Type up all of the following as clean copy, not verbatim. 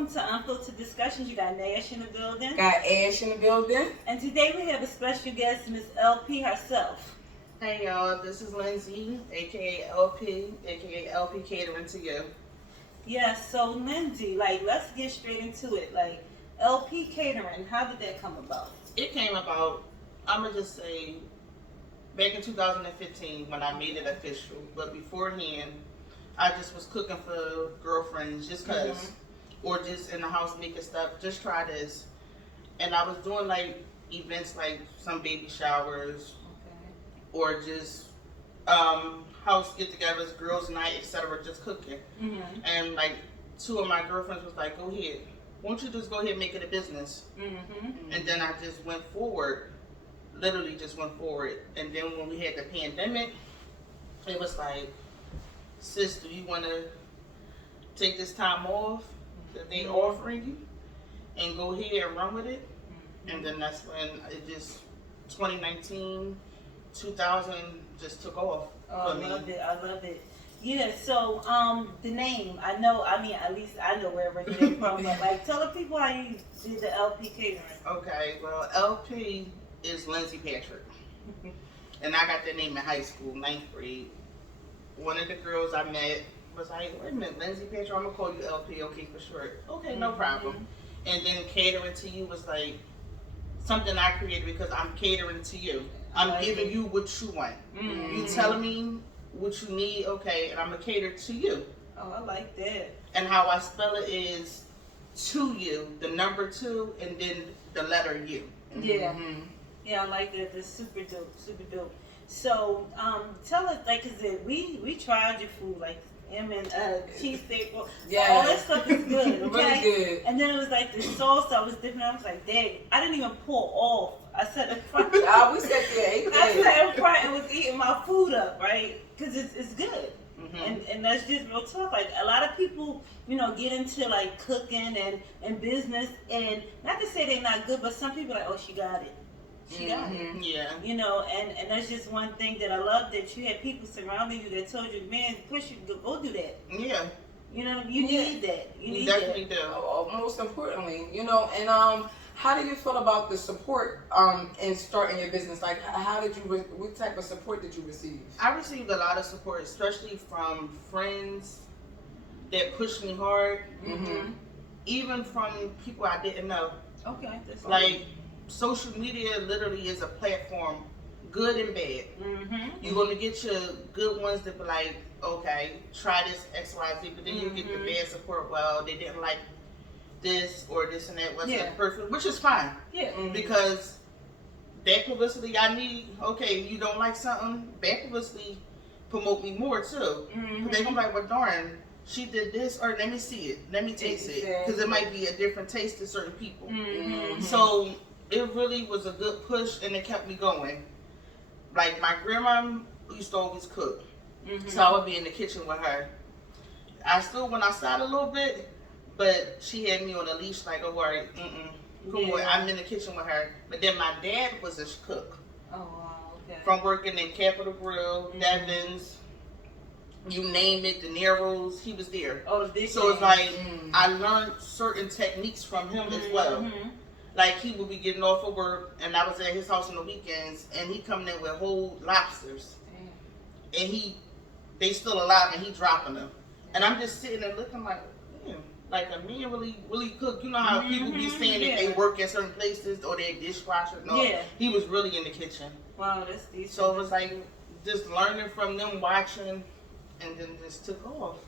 welcome to Unfiltered Discussions. You got Nash in the building. Got Ash in the building. And today we have a special guest, Miss LP herself. Hey y'all, this is Lindsay, aka LP, aka LP Catering to you. Yeah, so Lindsay, let's get straight into it. LP Catering, how did that come about? It came about, I'm gonna just say, back in 2015 when I made it official. But beforehand, I just was cooking for girlfriends just cause, or just in the house making stuff. Just try this, and I was doing events like some baby showers, or just house get-togethers, girls' night, etc. Just cooking. And two of my girlfriends was like, "Go ahead, won't you just go ahead and make it a business?" And then I just went forward. Literally just went forward. And then when we had the pandemic, it was like, sis, do you want to take this time off that they offering you and go ahead and run with it? And then that's when it just 2019, 2000 just took off. Oh, I love it. I love it. Yeah, so the name, at least I know where it came from, but tell the people how you did the LP Catering. Okay, well, LP is Lindsay Patrick. And I got that name in high school, 9th grade. One of the girls I met was like, "Wait a minute, Lindsay Patrick, I'm gonna call you LP, okay, for short." Okay, no problem. And then Catering to You was something I created because I'm catering to you. I'm giving you what you want. You telling me what you need, okay, and I'm gonna cater to you. Oh, I like that. And how I spell it is to you, the number 2, and then the letter U. Yeah. Yeah, I like that. That's super dope, super dope. So, tell us, cause we tried your food, cheese steak, all that stuff is good, okay? Really good. And then it was the salsa was different. I was like, dang, I didn't even pour off. I sat in front. We sat there, ate that. I sat in front and was eating my food up, right? Cause it's good. And that's just real talk. A lot of people, get into cooking and business, and not to say they're not good, but some people oh, she got it. She got it. Yeah. And that's just one thing that I love, that you had people surrounding you that told you, man, push you, go do that. Yeah. You need that. You definitely that. do. Most importantly, and how do you feel about the support in starting your business? How did you? What type of support did you receive? I received a lot of support, especially from friends that pushed me hard. Even from people I didn't know. Okay. That's social media literally is a platform, good and bad. You're gonna get your good ones that be like, okay, try this X, Y, Z, but then you get the bad support. Well, they didn't like this or this and that wasn't perfect, which is fine. Yeah. Because that publicity I need, okay, you don't like something, bad publicity promote me more too. But they gonna be like, well, darn, she did this, or let me see it, let me taste it, because it might be a different taste to certain people. So it really was a good push, and it kept me going. My grandma used to always cook, so I would be in the kitchen with her. I still went outside a little bit, but she had me on a leash, oh, all right, come on, I'm in the kitchen with her. But then my dad was a cook. Oh, wow, okay. From working in Capitol Grill, Devon's, you name it, De Niro's, he was there. Oh, this. So it's I learned certain techniques from him as well. He would be getting off of work, and I was at his house on the weekends, and he coming in with whole lobsters, and they still alive, and he dropping them, and I'm just sitting there looking damn, a man really cook. You know how people be saying that they work at certain places or they're dishwasher? No, he was really in the kitchen. Wow, that's decent. So it was just learning from them, watching, and then just took off.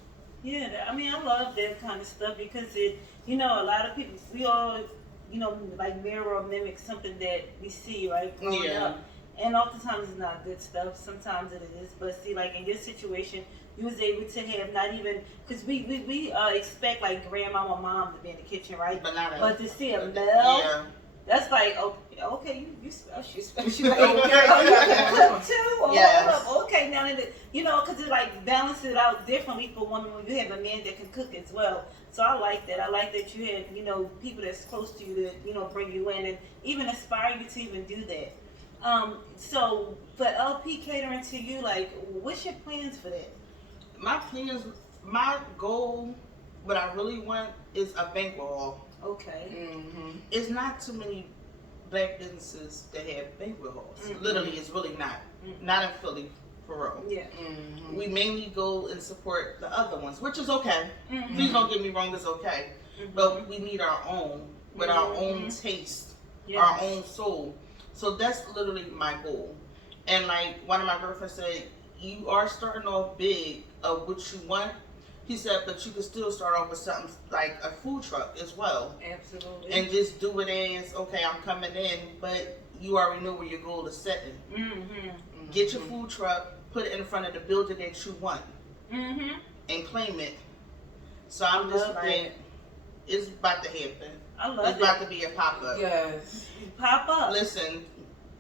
Yeah, I love that kind of stuff because it, a lot of people, we all, mirror or mimic something that we see, right, growing up. And oftentimes it's not good stuff. Sometimes it is. But see, in your situation, you was able to have not even, because we expect grandma or mom to be in the kitchen, right? But to see a male, that's okay, you special. Okay, now because it balances it out differently for women when you have a man that can cook as well. So I like that. I like that you had people that's close to you that bring you in and even inspire you to even do that. So for LP Catering to You, what's your plans for that? My plans, my goal what I really want is a banquet hall. Okay. It's not too many black businesses that have banquet halls. Literally, it's really not. Not in Philly, for real. Yeah. We mainly go and support the other ones, which is okay. Please don't get me wrong, it's okay. But we need our own, with our own taste, our own soul. So that's literally my goal. And like one of my girlfriends said, you are starting off big of what you want. He said, but you can still start off with something like a food truck as well. Absolutely. And just do it as, okay, I'm coming in, but you already know where your goal is setting. Get your food truck, put it in front of the building that you want, and claim it. So I'm just like, it's about to happen. I love It's about to be a pop-up. Yes. Pop up. Listen,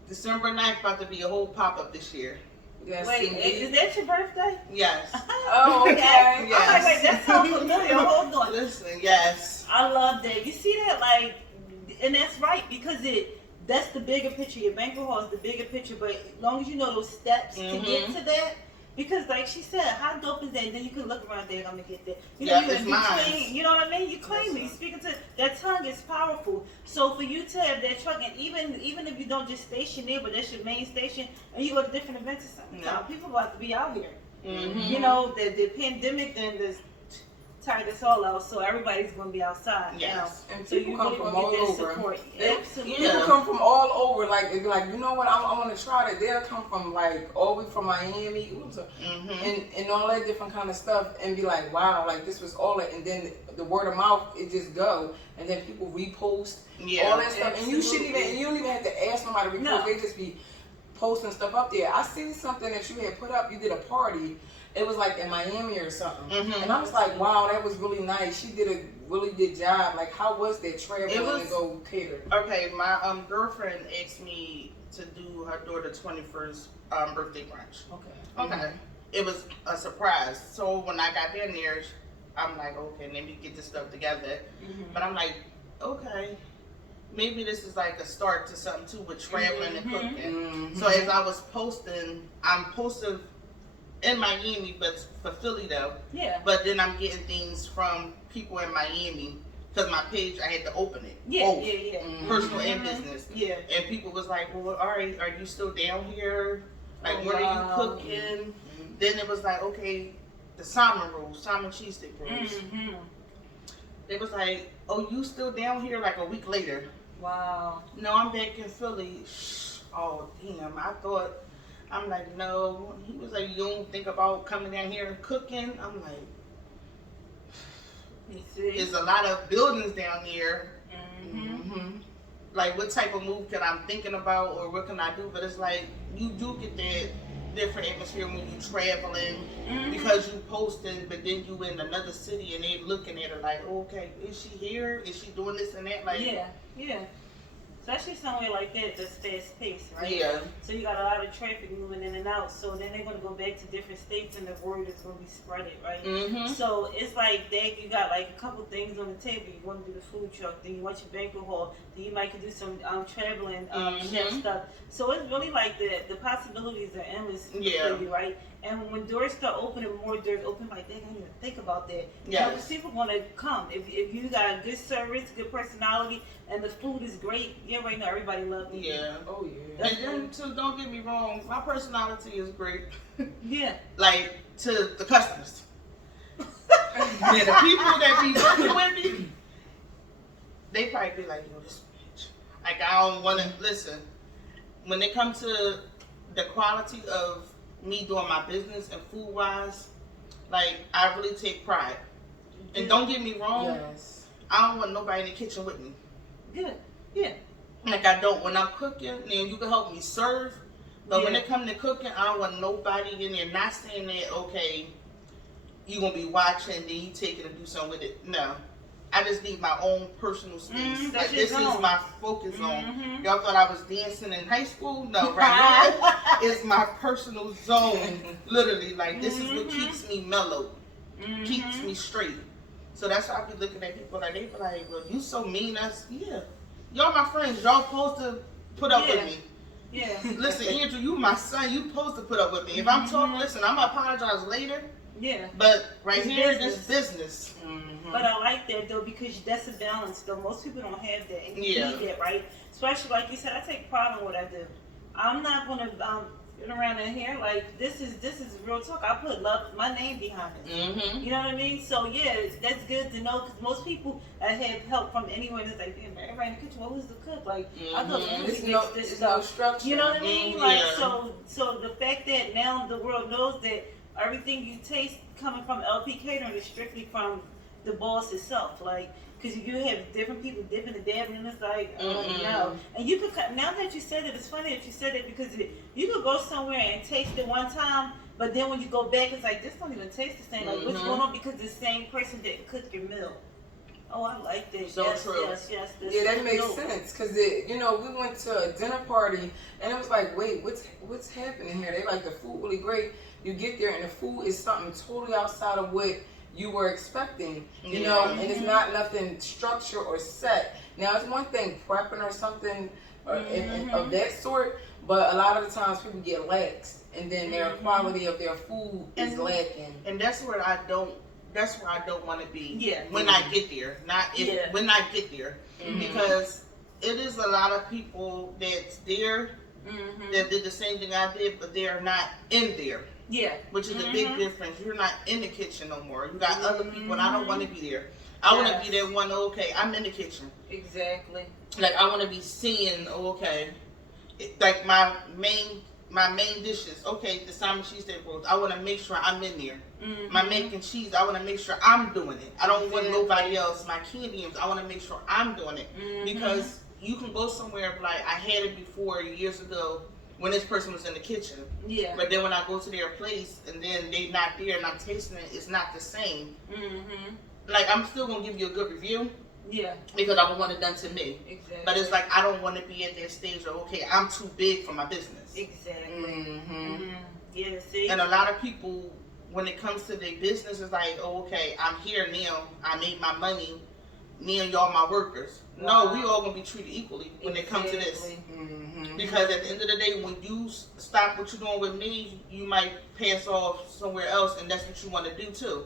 December 9th about to be a whole pop-up this year. Yes. Wait, is that your birthday? Yes. Oh, okay. Yes. I'm like, wait, that sounds familiar. Hold on. Listen, yes. I love that. You see that, like, and that's right, because that's the bigger picture. Your banquet hall is the bigger picture, but as long as you know those steps to get to that, because like she said, how dope is that? And then you can look around there, I'm gonna get there. You know, It's mine. claim, you know what I mean? You claim it. You speaking to that tongue is powerful. So for you to have that truck, and even if you don't just station there, but that's your main station, and you go to different events or something, people about to be out here. You know, the pandemic and the tired us all out, so everybody's gonna be outside. Yes. Now. And So people you come really from gonna all get that over. support. Absolutely. People come from all over. Like, they be like, you know what? I want to try that. They'll come from like all the way from Miami, and all that different kind of stuff, and be like, wow, like this was all it. And then the word of mouth, it just go, and then people repost all that stuff, and you don't even have to ask somebody to repost. No. They just be posting stuff up there. I seen something that you had put up. You did a party. It was like in Miami or something. And I was like, wow, that was really nice. She did a really good job. Like, how was that traveling to go cater? Okay, my girlfriend asked me to do her daughter's 21st birthday brunch. Okay. It was a surprise. So when I got in there, I'm like, okay, let me get this stuff together. But I'm like, okay, maybe this is like a start to something too with traveling and cooking. So as I was posting, I'm posting in Miami, but for Philly though. Yeah. But then I'm getting things from people in Miami because my page, I had to open it. Yeah. Personal and business. Yeah. And people was like, well, all right, are you still down here? Like, what are you cooking? Then it was like, okay, the salmon rolls, salmon cheesesteak rolls. It was like, oh, you still down here like a week later? Wow. No, I'm back in Philly. Oh, damn, I'm like, no. He was like, you don't think about coming down here and cooking? I'm like, You see? there's a lot of buildings down there. Like, what type of move can I'm thinking about, or what can I do? But it's like, you do get that different atmosphere when you traveling because you posting, but then you in another city and they looking at her like, oh, okay, is she here? Is she doing this and that? Like, yeah. Especially somewhere like that that's fast paced, right? Yeah. So you got a lot of traffic moving in and out. So then they're gonna go back to different states and the word is gonna be spreaded, right? So it's like that. You got like a couple things on the table. You want to do the food truck, then you want your banquet hall, then you might could do some traveling chef stuff. So it's really like the possibilities are endless for you, right? And when doors start opening, more doors open, like they don't even think about that. Yeah. Because people want to come. If you got good service, good personality, and the food is great, you already know everybody loves you. Yeah. Oh, yeah. And then, too, don't get me wrong, my personality is great. Yeah. Like, to the customers. Yeah, the people that be working with me, they probably be like, yo, this bitch. Like, I don't want to, listen, when it comes to the quality of me doing my business and food-wise, like, I really take pride. And don't get me wrong, I don't want nobody in the kitchen with me. Good. Yeah. Like, I don't. When I'm cooking, then you can help me serve. But when it comes to cooking, I don't want nobody in there not saying that, okay, you going to be watching, then you take it and do something with it. No. I just need my own personal space. Like, this is my focus zone. Y'all thought I was dancing in high school? No, right now, it's my personal zone. Literally, like, this is what keeps me mellow. Keeps me straight. So that's why I be looking at people like, they be like, well, you so mean. Y'all my friends. Y'all supposed to put up with me. Yeah. Listen, Andrew, you my son. You supposed to put up with me. If I'm talking, listen, I'm going to apologize later. Yeah. But right It's here, business. this business. But I like that though, because that's a balance though. Most people don't have that, and you Yeah. need that, right? Especially like you said, I take pride in what I do. I'm not gonna sit around in here like this is real talk. I put love, my name behind it. You know what I mean? So yeah, that's good to know, because most people have help from anywhere. It's like, damn, everybody in the kitchen. Well, who's the cook? Like I thought It's Lucy no, makes this it's no stuff. structure. You know what I mean? Like Yeah. so the fact that now the world knows that everything you taste coming from LP Catering is strictly from the boss itself, like, because you have different people dipping and dabbing, and it's like, no. And you could, now that you said it, it's funny that you said it, because you could go somewhere and taste it one time, but then when you go back, it's like, this don't even taste the same. Like, what's going on? Because the same person didn't cook your meal. Oh, I like that. So yes, true. yes. Yeah, that makes sense, because you know, we went to a dinner party and it was like, wait, what's happening here? They like, the food really great. You get there and the food is something totally outside of what you were expecting, you know, and it's not nothing structured or set. Now, it's one thing prepping or something of that sort, but a lot of the times people get lax, and then their quality of their food is lacking. And that's where I don't want to be. Yeah. When I get there, not if when I get there, because it is a lot of people that's there that did the same thing I did, but they are not in there. Yeah. Which is a big difference. You're not in the kitchen no more. You got other people, and I don't want to be there. I want to be that one. Okay, I'm in the kitchen. Exactly. Like, I want to be seeing. Okay, like my main dishes. Okay, the salmon cheesesteak rolls. I want to make sure I'm in there. My mac and cheese. I want to make sure I'm doing it. I don't want nobody else. My candy yams. I want to make sure I'm doing it, because you can go somewhere like, I had it before years ago, when this person was in the kitchen. Yeah. But then when I go to their place and then they not there and I'm tasting it, it's not the same. Like, I'm still gonna give you a good review. Yeah. Because I want it done to me. Exactly. But it's like, I don't want to be at that stage of, okay, I'm too big for my business. Exactly. Yeah. See. And a lot of people, when it comes to their business, it's like, oh, okay, I'm here now. I made my money. Me and y'all my workers. Wow. No, we all gonna be treated equally when it comes to this. Because at the end of the day, when you stop what you're doing with me, you might pass off somewhere else, and that's what you want to do too.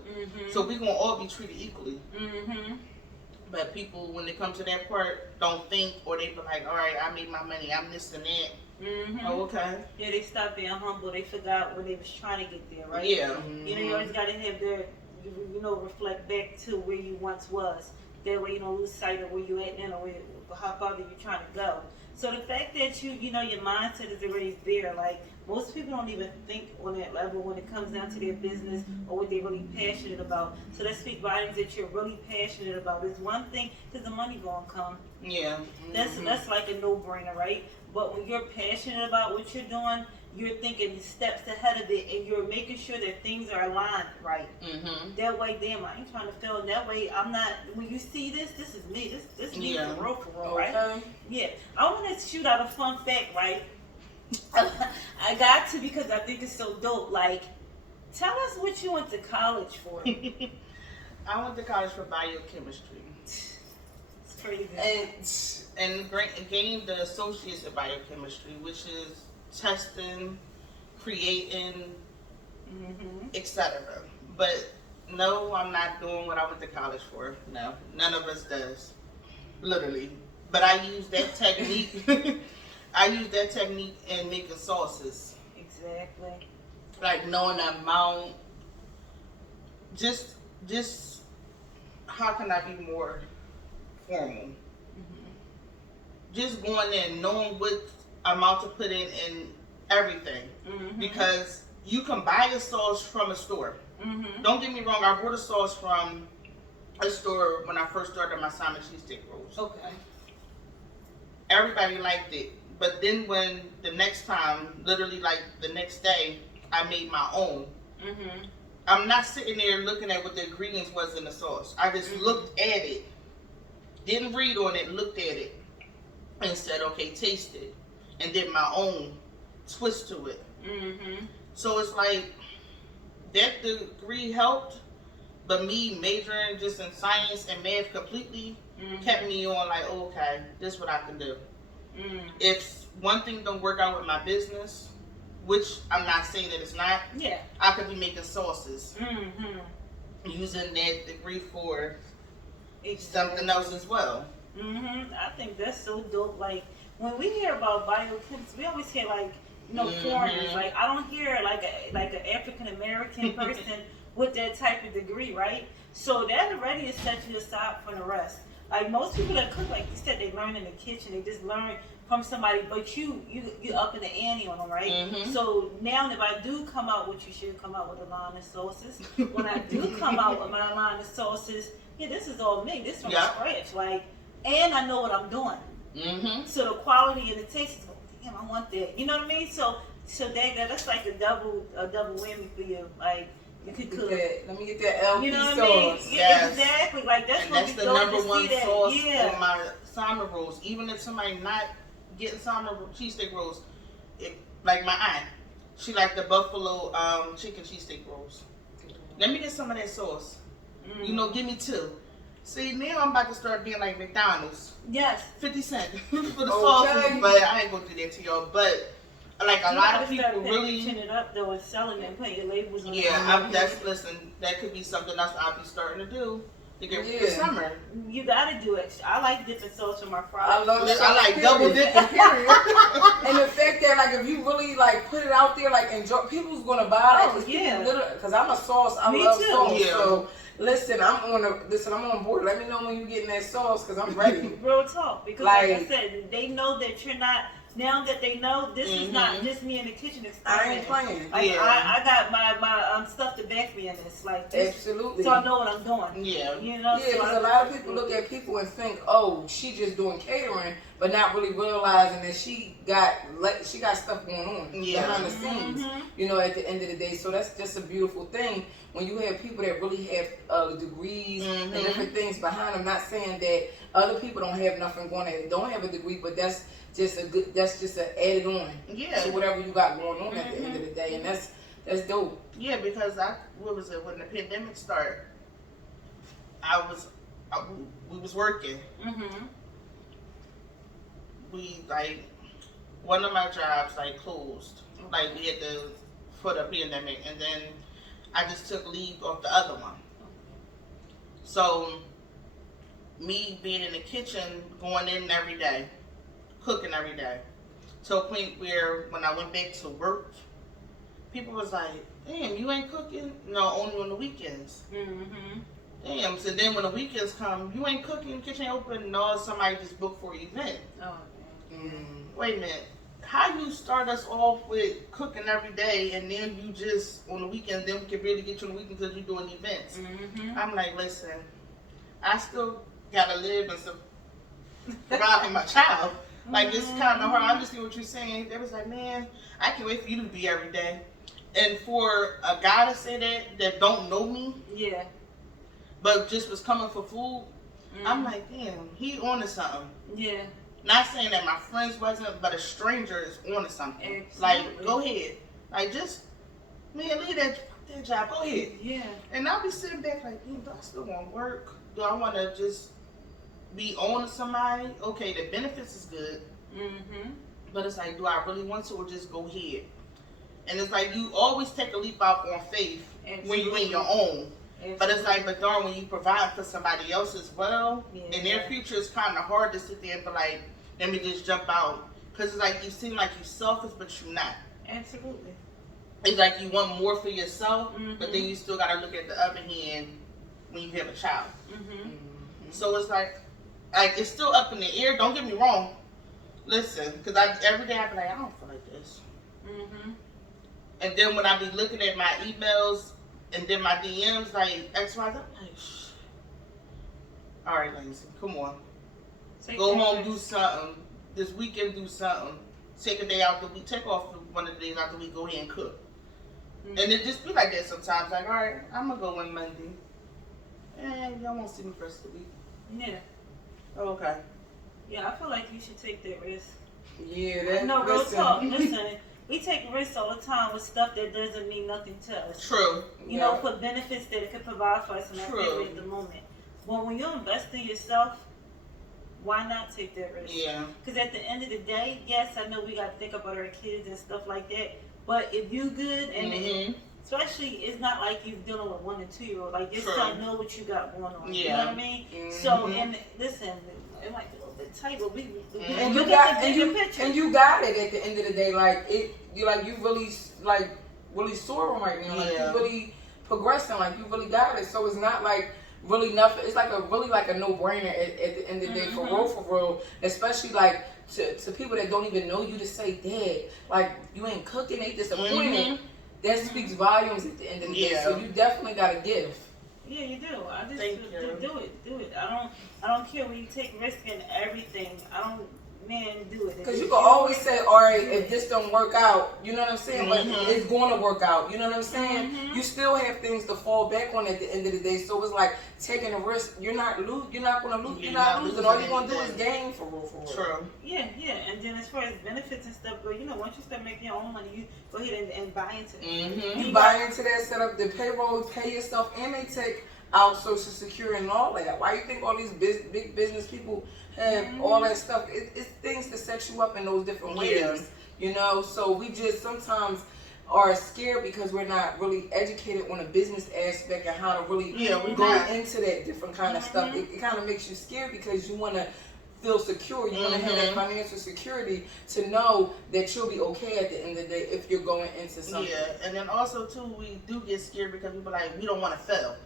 So we gonna all be treated equally. But people, when it comes to that part, don't think, or they be like, all right, I made my money, I'm this and that. Oh, okay. Yeah, they stopped being humble. They forgot when they was trying to get there, right? Yeah. You know, you always gotta have reflect back to where you once was. That way you don't lose sight of where you at now, or how far you're trying to go. So the fact that you know your mindset is already there, like, most people don't even think on that level when it comes down to their business or what they're really passionate about. So that speaks volumes that you're really passionate about. It's one thing, because the money gonna come. Yeah. That's like a no-brainer, right? But when you're passionate about what you're doing, you're thinking steps ahead of it, and you're making sure that things are aligned right. That way, damn, I ain't trying to fail. That way, I'm not. When you see this is me. This is me for real, right? Yeah. I want to shoot out a fun fact, right? I got to, because I think it's so dope. Like, tell us what you went to college for. I went to college for biochemistry. It's crazy. And gained the associates in biochemistry, which is testing, creating, etc. But no, I'm not doing what I went to college for. No, none of us does, literally. But I use that technique. I use that technique in making sauces. Exactly. Like, knowing the amount. Just how can I be more formal? Just going in, knowing what amount to put in everything. Because you can buy a sauce from a store. Don't get me wrong, I bought a sauce from a store when I first started my salmon cheesesteak rolls. Okay. Everybody liked it. But then when the next time, literally like the next day, I made my own. I'm not sitting there looking at what the ingredients was in the sauce. I just looked at it, didn't read on it, looked at it, and said, okay, taste it, and did my own twist to it. So it's like, that degree helped, but me majoring just in science and math completely kept me on like, oh, okay, this is what I can do. If one thing don't work out with my business, which I'm not saying that it's not. Yeah. I could be making sauces. Mm-hmm. Using that degree for Exactly. something else as well. Mm-hmm. I think that's so dope. Like, when we hear about biochemists, we always hear, like, foreigners. Like, I don't hear, like, an African-American person with that type of degree, right? So that already is set you aside from the rest. Like, most people that cook, like you said, they learn in the kitchen. They just learn from somebody, but you up in the ante on them, right? Mm-hmm. So now if I do come out, which you should come out with a line of sauces, when I do come out with my line of sauces, yeah, this is all me. This from scratch, like, and I know what I'm doing. Mm-hmm. So the quality and the taste is, damn, I want that. You know what I mean? So that's like a double whammy for you. Like, you could cook. Let me get that LP You know what sauce. I mean? Yes. Exactly. Like, that's And what that's we the go number to one see that. sauce Yeah. for my salmon rolls. Even if somebody not getting salmon cheesesteak rolls, like my aunt, she like the buffalo chicken cheesesteak rolls. Let me get some of that sauce. Mm. You know, give me 2. See, now I'm about to start being like McDonald's. Yes. 50 cents for the sauces, but I ain't gonna do that to y'all. But like a lot of people really packaging it up though and selling it and putting your labels on it. yeah, listen, that could be something else I'll be starting to do to get for the summer. You gotta do it. I like dipping sauce in my fries. I love it. I like double dipping, period. And the fact that, like, if you really, like, put it out there, like, enjoy, people's gonna buy it. Because I'm a sauce. I love sauce. Yeah. So, listen, I'm on board. Let me know when you're getting that sauce, because I'm ready. Real talk. Because like I said, they know that you're not, now that they know this is not just me in the kitchen experimenting. I ain't playing. Like, I got my stuff to back me in this. Like, this, absolutely. so I know what I'm doing. Yeah. You know? Yeah, because a lot of people look at people and think, oh, she just doing catering, but not really realizing that she got stuff going on behind the scenes. You know, at the end of the day. So that's just a beautiful thing when you have people that really have degrees and different things behind them. Not saying that other people don't have nothing going on, they don't have a degree, but that's just an added on to whatever you got going on at the end of the day, and that's dope. Yeah, because what was it, when the pandemic started, we was working. We, like, one of my jobs, like, closed. Like, we had to, for the pandemic, and then I just took leave off the other one. So, me being in the kitchen, going in every day, cooking every day, to a point where when I went back to work, people was like, damn, you ain't cooking? No, only on the weekends. Damn, so then when the weekends come, you ain't cooking, kitchen ain't open, no, somebody just booked for an event. Wait a minute, how you start us off with cooking every day and then you just, on the weekends, then we can really get you on the weekends because you're doing events. I'm like, listen, I still gotta live and provide for my child. Like, it's kind of hard. I understand what you're saying. They was like, man, I can't wait for you to be every day. And for a guy to say that don't know me, but just was coming for food, I'm like, damn, he on to something. Not saying that my friends wasn't, but a stranger is on to something. Like, go ahead. Like, just, man, leave that job. Go ahead. And I'll be sitting back like, do I still want to work? Do I want to just be on to somebody? Okay, the benefits is good. But it's like, do I really want to, or just go ahead? And it's like, you always take a leap out on faith when you're in your own. But it's like, but darn, when you provide for somebody else as well, in their future, it's kind of hard to sit there and be like, let me just jump out. Because it's like, you seem like you're selfish, but you're not. Absolutely. It's like you want more for yourself, but then you still got to look at the other hand when you have a child. So it's like it's still up in the air. Don't get me wrong. Listen, because every day I be like, I don't feel like this. And then when I be looking at my emails and then my DMs, like X, Y, Z, I'm like, shh. All right, Lindsay, come on. Go home, do something. This weekend, do something. Take a day out the week. Take off one of the days out the week. Go ahead and cook. And it just be like that sometimes. Like, all right, I'm going to go in Monday. And y'all won't see me the rest of the week. Oh, okay. Yeah, I feel like you should take that risk. No, real talk. Listen, we take risks all the time with stuff that doesn't mean nothing to us. True. You know, for benefits that it could provide for us in that period at the moment. But when you invest in yourself, why not take that risk? Because at the end of the day, yes, I know we got to think about our kids and stuff like that, But if you good and especially, it's not like you're dealing with 1 and 2 year old. Like, just don't know what you got going on. Yeah. You know what I mean? So, and listen, it might be a little bit tight, but we and look you got at the bigger picture. And you got it at the end of the day. Like you really really soaring right now. Like you really progressing. Like you really got it. So it's not like really nothing. It's like a no brainer at the end of the day for real. Especially like to people that don't even know you to say, Dad, like you ain't cooking, they disappointed. That speaks volumes at the end of the day. So you definitely got a gift. Yeah, you do. I just do it. I don't care when you take risk in everything. Do it. Because you can always say, all right, if this don't work out, you know what I'm saying? But it's going to work out. You know what I'm saying? You still have things to fall back on at the end of the day. So it's like taking a risk. You're not going to lose. You're not losing. All you're going to do is gain for real. True. Yeah. And then as far as benefits and stuff go, once you start making your own money, you go ahead and buy into it. You buy into that setup, the payroll, pay yourself, and they take out Social Security and all that. Why you think all these big business people have all that stuff? It's things to set you up in those different ways, So we just sometimes are scared because we're not really educated on the business aspect and how to really go into that different kind of stuff. It kind of makes you scared because you want to feel secure. You want to have that financial security to know that you'll be okay at the end of the day if you're going into something. Yeah, and then also too, we do get scared because we be like, we don't want to fail.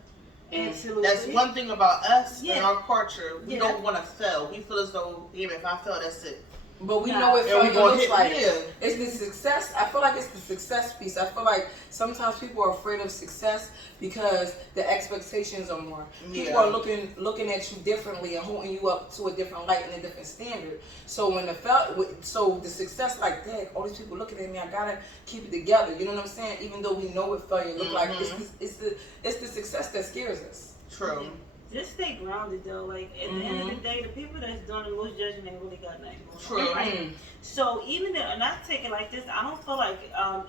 Absolutely. That's one thing about us and our culture. We don't want to fail. We feel as though, even if I fail, that's it. But we know what failure looks like. It's the success. I feel like it's the success piece. I feel like sometimes people are afraid of success because the expectations are more. People are looking at you differently and holding you up to a different light and a different standard. So when the success like that, all these people looking at me, I gotta keep it together. You know what I'm saying? Even though we know what failure look like, it's the success that scares us. True. Just stay grounded though. Like at the end of the day, the people that's doing the most judging ain't really got nothing going on. True. Right? So even if, and I take it like this, I don't feel like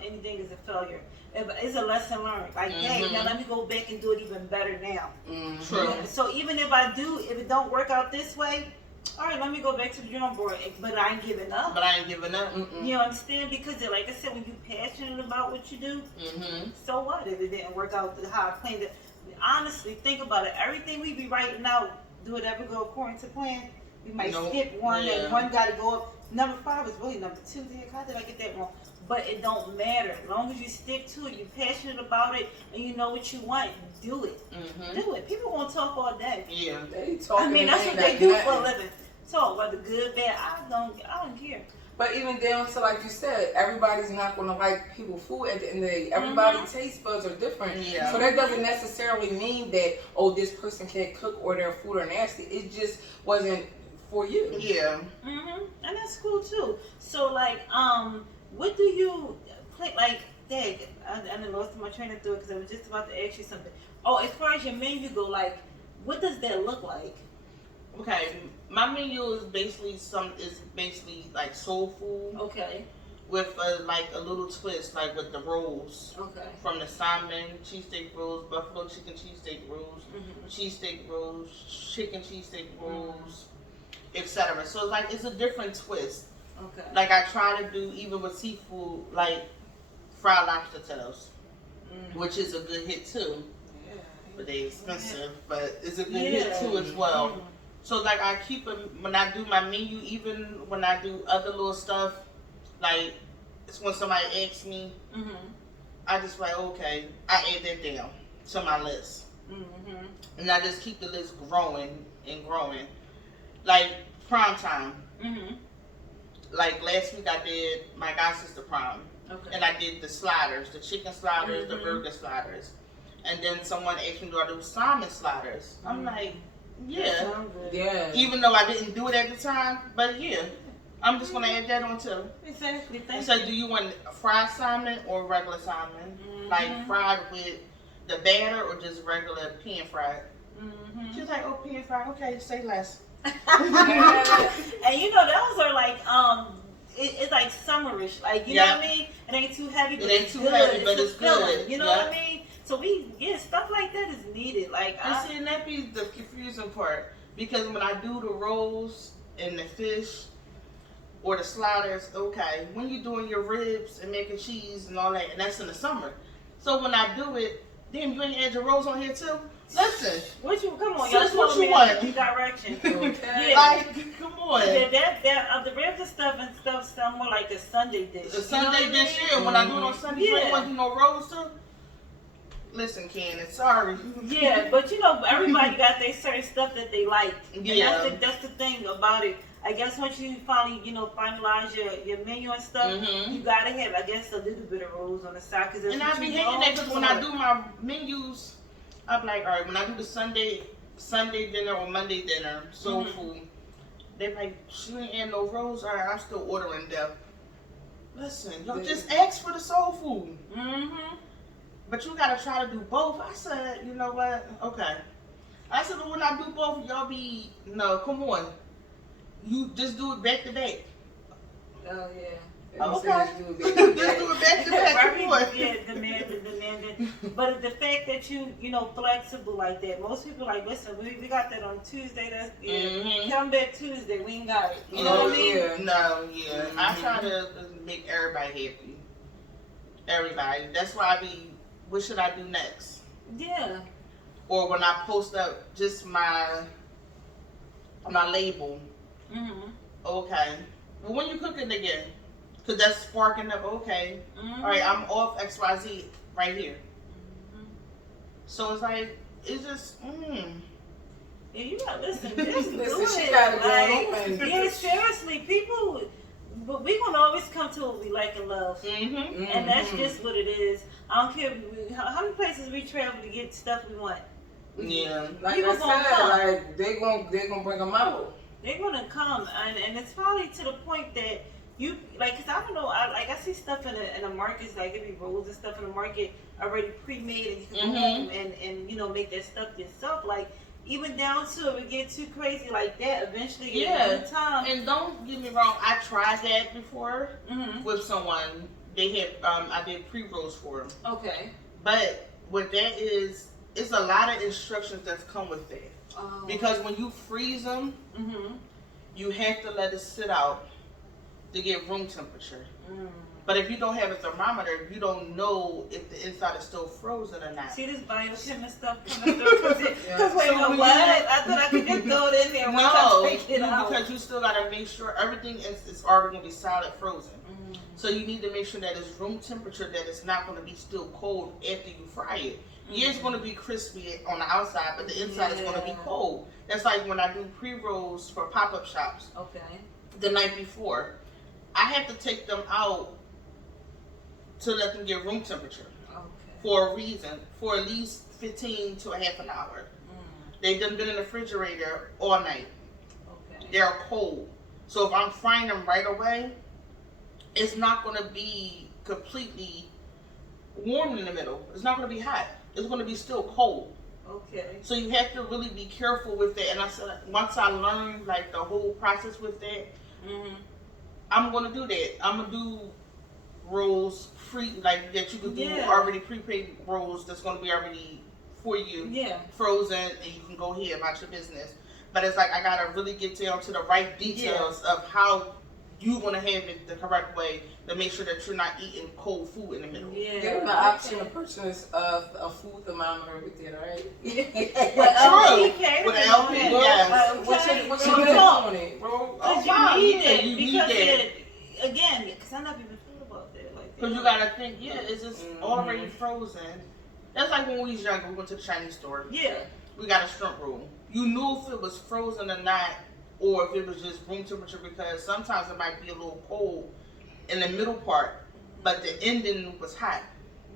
anything is a failure. It's a lesson learned. Like, hey, now let me go back and do it even better now. True. So even if it don't work out this way, all right, let me go back to the drawing board. But I ain't giving up. You understand? Because like I said, when you're passionate about what you do, so what if it didn't work out how I planned it? Honestly, think about it. Everything we be writing out, do it ever go according to plan? We might skip one and one got to go up. Number 5 is really number 2. How did I get that wrong? But it don't matter. As long as you stick to it, you're passionate about it, and you know what you want, do it. Do it. People gonna talk all day. Yeah, they talk. I mean, that's what they do for a living. Talk, whether good, bad. I don't care. But even down to, like you said, everybody's not going to like people's food at the end of the day. Everybody's taste buds are different. So that doesn't necessarily mean that, this person can't cook or their food are nasty. It just wasn't for you. Yeah. And that's cool too. So like, what do you play? Like, dang, I lost my train of thought because I was just about to ask you something. Oh, as far as your menu go, like, what does that look like? Okay, my menu is basically like soul food. Okay. With a little twist, like with the rolls. Okay. From the salmon cheesesteak rolls, buffalo chicken cheesesteak rolls, cheesesteak rolls, chicken cheesesteak rolls, etc. So it's a different twist. Okay. Like I try to do even with seafood, like fried lobster tails, which is a good hit too. Yeah. But they're expensive, but it's a good hit too as well. So like I keep it when I do my menu, even when I do other little stuff, like it's when somebody asks me, I just like, okay, I add that down to my list. And I just keep the list growing and growing. Like prime time. Like last week I did my god sister prime. And I did the sliders, the chicken sliders, the burger sliders. And then someone asked me, do I do salmon sliders? I'm like, yeah. Even though I didn't do it at the time, but I'm just gonna add that on too. Exactly. So, do you want fried salmon or regular salmon? Like fried with the batter or just regular pan fried? She's like, oh, pan fried. Okay, say less. And those are like it's like summerish. Like you know what I mean? It ain't too heavy, but it's good. You know what I mean? So stuff like that is needed. Like and that be the confusing part because when I do the rolls and the fish, or the sliders. Okay, when you're doing your ribs and making cheese and all that, and that's in the summer. So when I do it, damn, you ain't add your rolls on here too? Listen. Come on, Sis, y'all what you me want? direction. Okay. Yeah. Like, come on. The ribs and stuff sound more like a Sunday dish. The Sunday dish, yeah. When I do it on Sunday, you ain't want to do no rolls too? Listen, Candace, sorry. Yeah, but everybody got their certain stuff that they like. Yeah. And that's the thing about it. I guess once you finally, finalize your menu and stuff, you gotta have, I guess, a little bit of rolls on the side. And I be hating that because when I do my menus, I'm like, all right, when I do the Sunday dinner or Monday dinner, soul food, they like, she ain't add no rolls. All right, I'm still ordering them. Listen, y'all just ask for the soul food. But you gotta try to do both. I said, you know what? Okay. I said, when I do both, y'all no, come on. You just do it back to back. Oh yeah. Okay. Just do it back to back. Come on. Yeah, demanding. But the fact that you flexible like that, most people like, listen, we got that on Tuesday. That's come back Tuesday. We ain't got it. You know what I mean? Yeah. No, yeah. I try to make everybody happy. Everybody. That's why I be. What should I do next? Yeah. Or when I post up just my label. Okay. Well, when you cooking again? Because that's sparking up. Okay. All right, I'm off XYZ right here. So it's like, it's just, Yeah, you gotta listen. Just Listen, she gotta go. Yeah, seriously, people, but we gonna always come to what we like and love. And that's just what it is. I don't care how many places we travel to get stuff we want. yeah. Like People I gonna said, come. like they gonna bring them out. They're gonna come, and it's probably to the point that you like, cause I don't know, I see stuff in the markets, like it be rolls and stuff in the market already pre-made, and you can go home and make that stuff yourself. Like even down to if it get too crazy like that, eventually at time. And don't get me wrong, I tried that before with someone. They had I did pre-rolls for them. Okay. But what that is, it's a lot of instructions that come with that. Because when you freeze them, you have to let it sit out to get room temperature. But if you don't have a thermometer, you don't know if the inside is still frozen or not. See this biochemist stuff coming through? Because wait, So what? I thought I could just throw it in there once I take it out. Because you still got to make sure everything is already going to be solid frozen. So you need to make sure that it's room temperature, that it's not going to be still cold after you fry it. Yeah, it's going to be crispy on the outside, but the inside is going to be cold. That's like when I do pre-rolls for pop-up shops. Okay. The night before, I have to take them out to let them get room temperature. Okay. For a reason, for at least 15 to a half an hour. They've done been in the refrigerator all night. Okay. They're cold. So if I'm frying them right away, it's not going to be completely warm in the middle. It's not going to be hot. It's going to be still cold. Okay. So you have to really be careful with that. And I said, once I learned like the whole process with that, I'm going to do that. I'm going to do rolls free, like that you could do already prepaid rolls that's going to be already for you, frozen, and you can go here about your business. But it's like I got to really get down to the right details of how you're going to have it the correct way to make sure that you're not eating cold food in the middle. Give them the option to purchase a food thermometer with it, right? With an LP, yes. What you doing on it? Because you need it. Because again, because I never even thought about that. Because you got to think, it's just already frozen. That's like when we was younger, we went to the Chinese store. Yeah. We got a shrimp roll. You knew if it was frozen or not, or if it was just room temperature, because sometimes it might be a little cold in the middle part, but the ending was hot.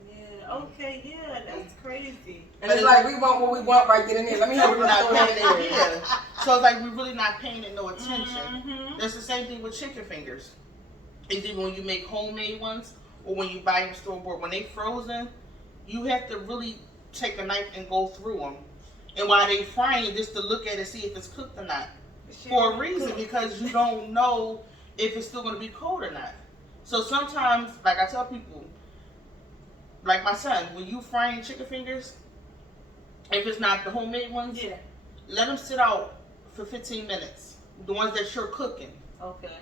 Yeah, okay, that's crazy. And it's like, we want what we want right then and there. Let me have it. So it's like we're really not paying it no attention. That's the same thing with chicken fingers. It's even when you make homemade ones, or when you buy them store-bought, when they frozen, you have to really take a knife and go through them. And while they frying, just to look at it, see if it's cooked or not. For a reason, because you don't know if it's still going to be cold or not. So sometimes, like I tell people, like my son, when you frying chicken fingers, if it's not the homemade ones, let them sit out for 15 minutes. The ones that you're cooking. Okay.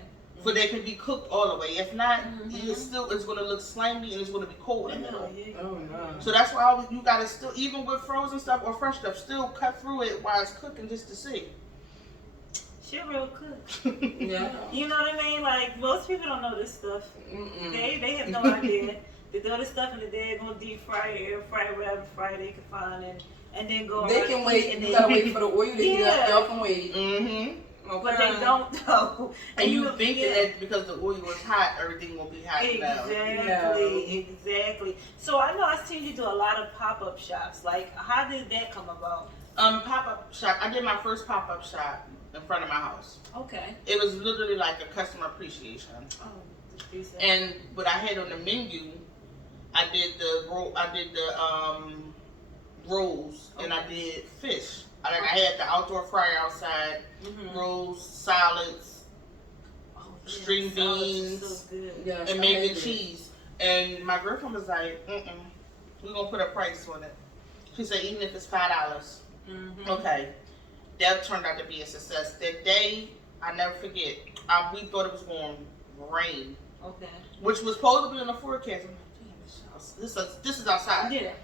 For they can be cooked all the way. If not, it's going to look slimy and it's going to be cold in the middle. Oh no. So that's why you got to still, even with frozen stuff or fresh stuff, still cut through it while it's cooking just to see. She real cook. Yeah. You know what I mean? Like, most people don't know this stuff. They have no idea. They throw the stuff in the day, gonna deep fry it, air fry it, whatever fry they can find, and then go. They can wait. You gotta wait for the oil to heat up. Y'all can wait. Mm-hmm. Okay. But they don't know. And you think that because the oil was hot, everything will be hot Exactly. So I know I've seen you do a lot of pop-up shops. Like, how did that come about? Pop-up shop. I did my first pop-up shop in front of my house. Okay. It was literally like a customer appreciation. Oh, decent. And what I had on the menu, I did the rolls, and I did fish. I had the outdoor fryer outside, rolls, salads, string beans, and mac and cheese. And my girlfriend was like, we're going to put a price on it. She said, even if it's $5. Okay. That turned out to be a success. That day, I never forget, we thought it was going to rain. Okay. Which was supposed to be in the forecast. I'm like, damn, this is outside. Yeah.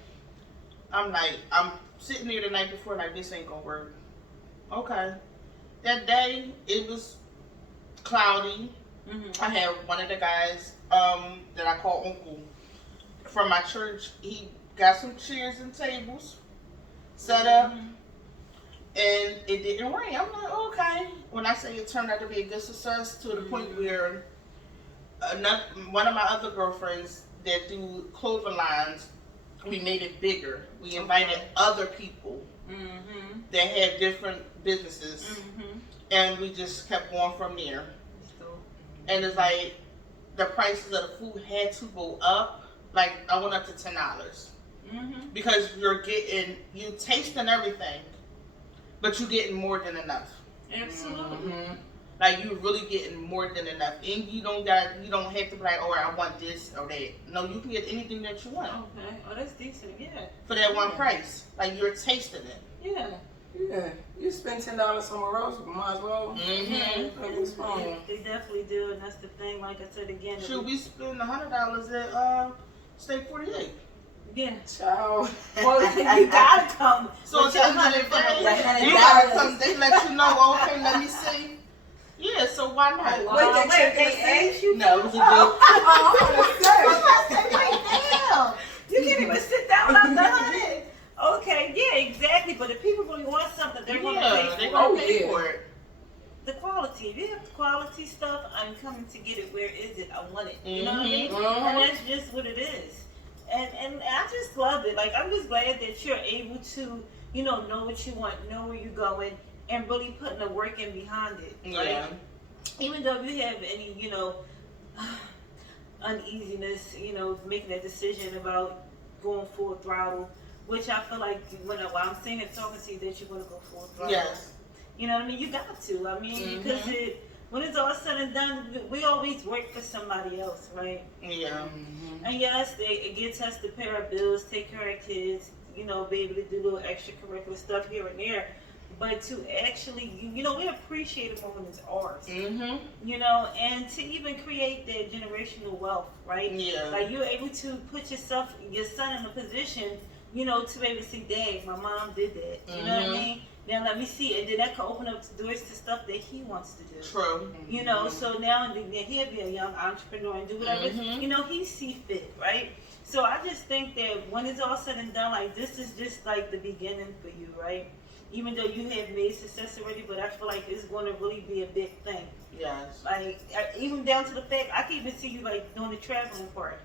I'm sitting there the night before, like, this ain't gonna work. Okay. That day, it was cloudy. I had one of the guys that I call Uncle from my church. He got some chairs and tables set up, and it didn't rain. I'm like, okay. When I say it turned out to be a good success, to the point where one of my other girlfriends that do clothing lines, we made it bigger. We invited other people that had different businesses, and we just kept going from there. And it's like the prices of the food had to go up. Like, I went up to $10 because you tasting everything, but you're getting more than enough. Absolutely. Like, you're really getting more than enough, and you don't have to be like, oh, I want this or that. No, you can get anything that you want. Okay. Oh, that's decent. Yeah. For that one price, like, you're tasting it. Yeah. Yeah. You spend $10 somewhere else, you might as well. They definitely do, and that's the thing. Like I said again. Should we spend $100 at Steak 48? Yeah. Ciao. Well, you gotta come. So it's $100. You gotta come. They let you know. Okay, let me see. Yeah, so why not? Wait, they asked you? No, it was a joke. Damn. You can't even sit down after 100. Okay, yeah, exactly. But if people really want something, they're going to pay for it. The quality. If you have the quality stuff, I'm coming to get it. Where is it? I want it. You know what I mean? And that's just what it is. And I just love it. Like, I'm just glad that you're able to, know what you want, know where you're going, and really putting the work in behind it. Right? Yeah. Even though you have any, uneasiness, making that decision about going full throttle, which I feel like when I'm saying it, talking to you, that you're going to go full throttle. Yes. You know what I mean? You got to. I mean, because when it's all said and done, we always work for somebody else, right? Yeah. And yes, it gets us to pay our bills, take care of our kids, be able to do little extracurricular stuff here and there. But to actually, we appreciate it more when it's ours. And to even create that generational wealth, right? Yeah. Like, you're able to put your son in a position, to be able to say, dang, my mom did that. You know what I mean? Now let me see, and then that can open up doors to stuff that he wants to do. True. So now he'll be a young entrepreneur and do whatever, he see fit, right? So I just think that when it's all said and done, like, this is just like the beginning for you, right? Even though you have made success already, but I feel like it's going to really be a big thing. Yes. Like, even down to the fact, I can even see you, like, doing the traveling part.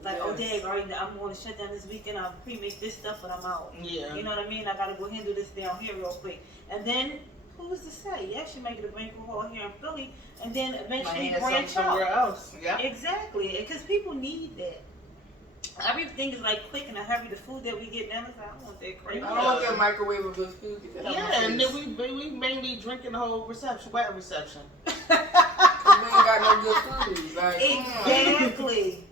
Like, oh, dang, I'm going to shut down this weekend. I'll pre-make this stuff when I'm out. Yeah. You know what I mean? I got to go handle this down here real quick. And then, who's to say? Yes, you make it a banquet hall here in Philly, and then eventually branch out. Somewhere else. Yeah. Exactly. Because people need that. Everything is like quick in a hurry. The food that we get now, I don't want that crazy. I don't want that microwavable food. And then we mainly drinking the whole wedding reception. We ain't got no good food. Like, exactly.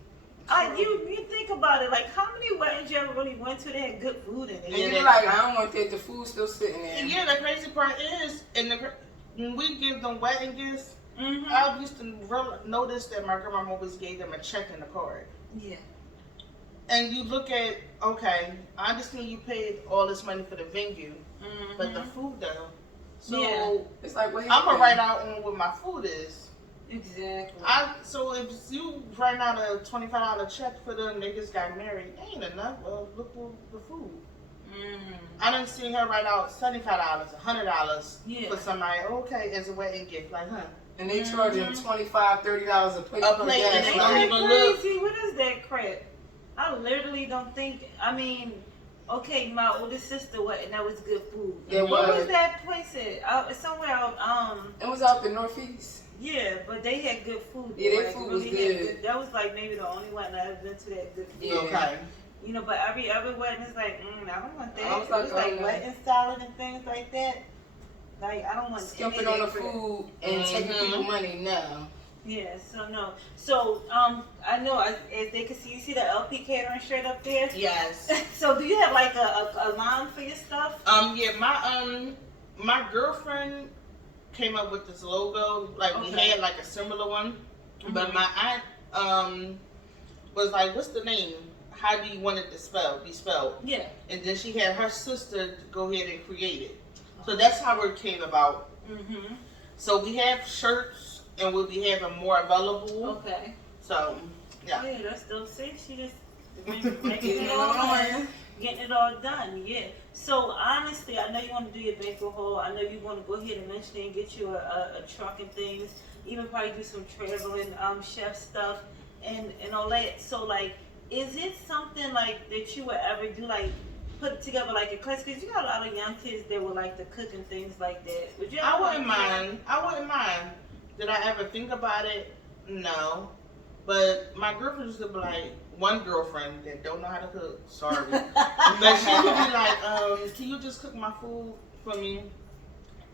You think about it, like, how many weddings you ever really went to that had good food in it? And you're like, I don't want that. The food's still sitting there. And yeah, the crazy part is, when we give them wedding gifts, I used to notice that my grandma always gave them a check in the card. Yeah. And you look at, okay, I understand you paid all this money for the venue, but the food though. So it's like, I'm gonna write out on what my food is. Exactly. So if you write out a $25 check for them, they just got married, ain't enough. Well, look for the food. I done seen her write out $75, $100 for somebody. Okay, as a wedding gift, like, huh? And they charging $25, $30 a plate. A plate, and they don't even look. Crazy. What is that crap? I literally don't think. I mean, okay, my older sister went, and that was good food. Yeah, what was that place at? Somewhere out. It was out the Northeast. Yeah, but they had good food. Yeah, their like, food really was good. That was like maybe the only one I've been to that good food. Yeah. Okay. You know, but every other wedding is like, I don't want that. I was like, it's like wedding salad and things like that. Like, I don't want skimping on the food and taking people money now. Yeah, so no. So, I know as they can see, you see the LP Catering shirt up there? Yes. So, do you have like a line for your stuff? Yeah, my girlfriend came up with this logo. Like, we had like a similar one. But my aunt was like, what's the name? How do you want it to be spelled? Yeah. And then she had her sister go ahead and create it. So that's how it came about. So we have shirts, and we'll be having more available. Okay. So, yeah. Oh, yeah, that's still safe. She just making it all done. Getting it all done, yeah. So honestly, I know you want to do your banquet hall. I know you want to go ahead and eventually and get you a truck and things. Even probably do some traveling chef stuff and all that. So like, is it something like that you would ever do, like put together like a class? Because you got a lot of young kids that would like to cook and things like that. Would you? I wouldn't mind. Did I ever think about it? No. But my girlfriend used to be like, one girlfriend that don't know how to cook, sorry. But she would be like, can you just cook my food for me?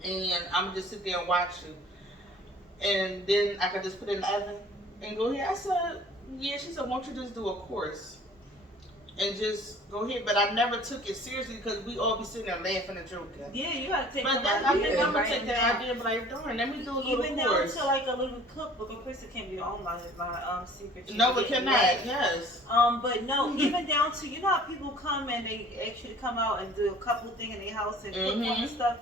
And I'm going to just sit there and watch you. And then I could just put it in the oven and go ahead. I said, yeah. She said, won't you just do a course? And just go ahead. But I never took it seriously because we all be sitting there laughing and joking. Yeah, you gotta take. But I think I'm gonna take that idea and be like, darn, let me do a little even course. down to like a little cookbook. Of course, it can't be on my secret. No, it cannot. Yes. But no, even down to, you know how people come and they actually come out and do a couple things in their house and cook and stuff.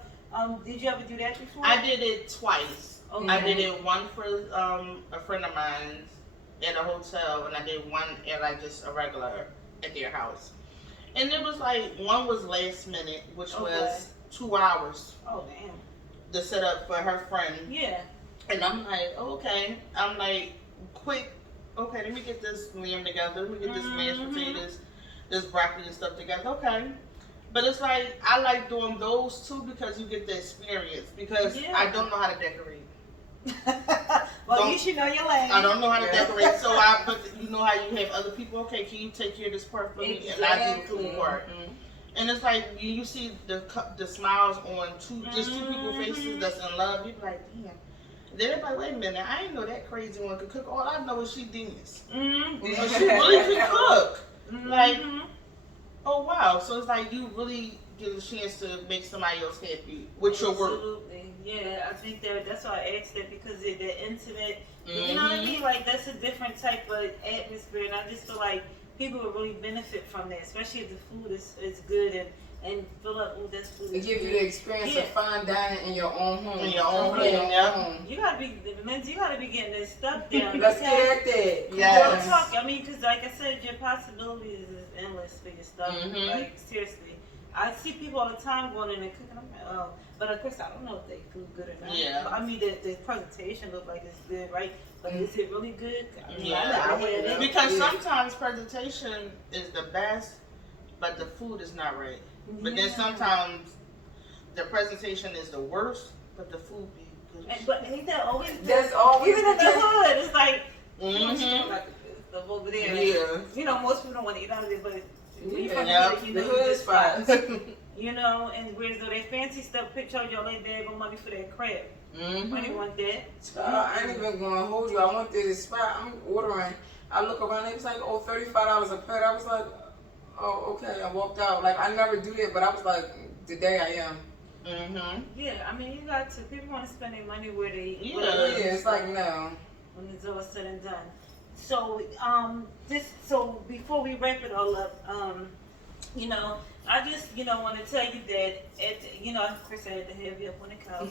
Did you ever do that before? I did it twice. Okay. I did it one for a friend of mine at a hotel, and I did one at like just a regular at their house. And it was like, one was last minute, which was 2 hours. Oh, damn. To set up for her friend. Yeah. And I'm like, okay. I'm like, quick, okay, let me get this lamb together. Let me get this mashed potatoes, this broccoli and stuff together. Okay. But it's like, I like doing those too because you get the experience. Because I don't know how to decorate. Well, you should know your lane. I don't know how to decorate, so but you know how you have other people. Okay, can you take care of this part for me, and I do the food part. And it's like you see the smiles on just two people's faces that's in love. You be like, damn. Then everybody, wait a minute, I didn't know that crazy one could cook. All I know is she dance. She really can cook. Like, oh wow. So it's like you really get a chance to make somebody else happy with your work. Absolutely. Yeah, I think that's why I asked that, because they're intimate. You know what I mean? Like, that's a different type of atmosphere, and I just feel like people would really benefit from that, especially if the food is good and feel like, oh, that's food. It gives you the experience of fine dining in your own home. In your own home, You gotta be, Lindsay, you gotta be getting this stuff down. Let's get at that. Yes. Talk. I mean, because like I said, your possibilities is endless for your stuff. Like, seriously. I see people all the time going in and cooking. I'm like, oh. But of course, I don't know if they food good or not. Yeah. I mean, the presentation look like it's good, right? But is it really good? I mean, yeah. Because sometimes presentation is the best, but the food is not right. But then sometimes the presturation is the worst, but the food be good. But ain't that always? That's always even in the hood. It's like like stuff over there. Yeah. You know, most people don't want to eat out of it, but when you from the hood spots. You know, and whereas though they fancy stuff, picture y'all ain't there go money for that crab. I didn't want that. I ain't even gonna hold you. I went to this spot. I'm ordering. I look around. It was like, oh, $35 a plate. I was like, oh, okay. I walked out. Like, I never do that, but I was like, today I am. Yeah, I mean, you got to. People want to spend their money where they. It's like no. When it's all said and done. So, so before we wrap it all up, you know, I just, want to tell you that, of course I had to have you up on the couch.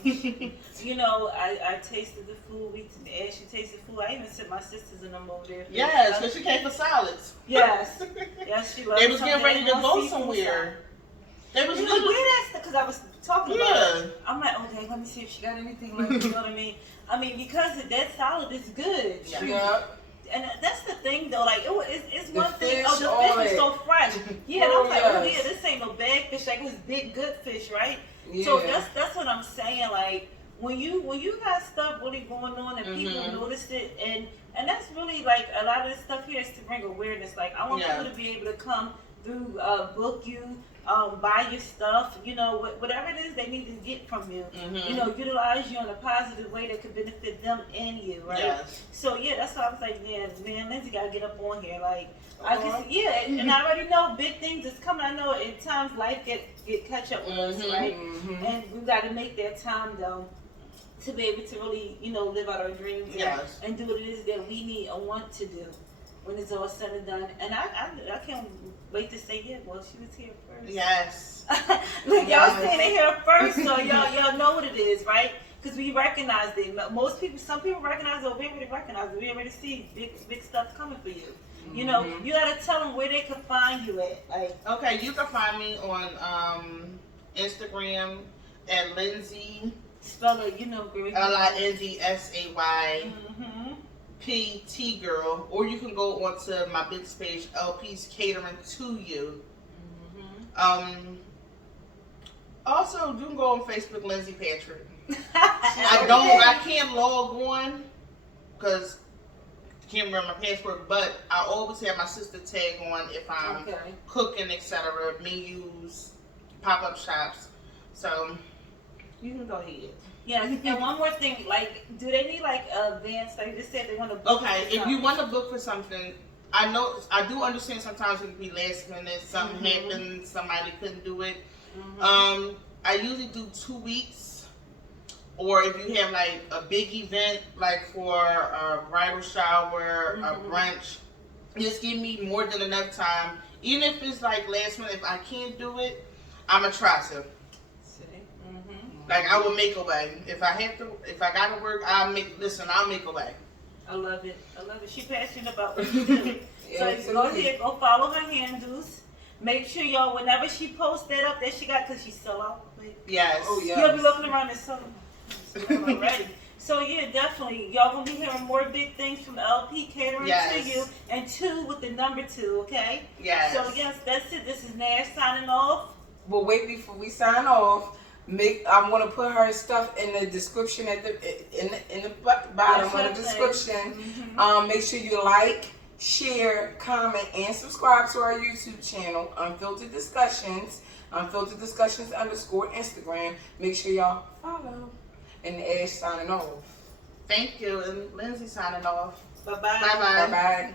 I tasted the food. Ashley tasted food. I even sent my sisters and them over there. Yes, because she came for salads. Yes. Yes, she loves They was getting ready to go somewhere. They was really weird because I was talking about it. I'm like, okay, let me see if she got anything like, you know what I mean? I mean, because that salad is good. Yeah. And that's the thing, though. Like, it's one thing. Fish, the fish is so fresh. Yeah, and I was like, oh yes. yeah, this ain't no bad fish. Like, it was big, good fish, right? Yeah. So that's what I'm saying. Like, when you got stuff really going on and people notice it, and that's really like a lot of this stuff here is to bring awareness. Like, I want people to be able to come through, book you. Buy your stuff, whatever it is they need to get from you, utilize you in a positive way that could benefit them and you, right? Yes. So yeah, that's why I was like, man, Lindsay gotta get up on here, like, I can see, and I already know big things is coming. I know at times life get catch up with us, right? And we gotta make that time though to be able to really, live out our dreams and do what it is that we need or want to do when it's all said and done. And I can't wait to say, well, she was here first. Yes. Look, y'all standing here first, so y'all know what it is, right? Because we recognize it. Some people recognize it, we already recognize it. We already see big stuff coming for you. You gotta tell them where they can find you at. Like, okay, you can find me on Instagram at Lindsay. Spell it, girl. LINDSAY. PT Girl, or you can go onto my business page, LP's Catering to You. Also, you can go on Facebook, Lindsay Patrick. I can't log on because I can't remember my password, but I always have my sister tag on if I'm cooking, etc., menus, pop-up shops. So you can go ahead. Yeah, and one more thing, like, do they need like advance? Like, just said they want to book. Okay, if you want to book for something, I do understand sometimes it can be last minute. Something happened, somebody couldn't do it. I usually do 2 weeks, or if you have like a big event, like for a bridal shower, a brunch, just give me more than enough time. Even if it's like last minute, if I can't do it, I'ma try to. Like, I will make a way. If I gotta work, I'll make a way. I love it. She's passionate about what she do. So go ahead, go follow her handles. Make sure y'all, whenever she posts that up that she got, because she's still out. Yes. Oh, yes. You'll be looking around and selling already. So yeah, definitely. Y'all gonna be hearing more big things from LP Catering to You, and 2 with the number 2, okay? Yes. So yes, that's it. This is Nash signing off. But wait, before we sign off, I'm gonna put her stuff in the description in the bottom of the description. Make sure you like, share, comment, and subscribe to our YouTube channel, Unfiltered Discussions, Unfiltered Discussions _ Instagram. Make sure y'all follow. And Ash signing off. Thank you, and Lindsay signing off. Bye bye. Bye bye. Bye bye.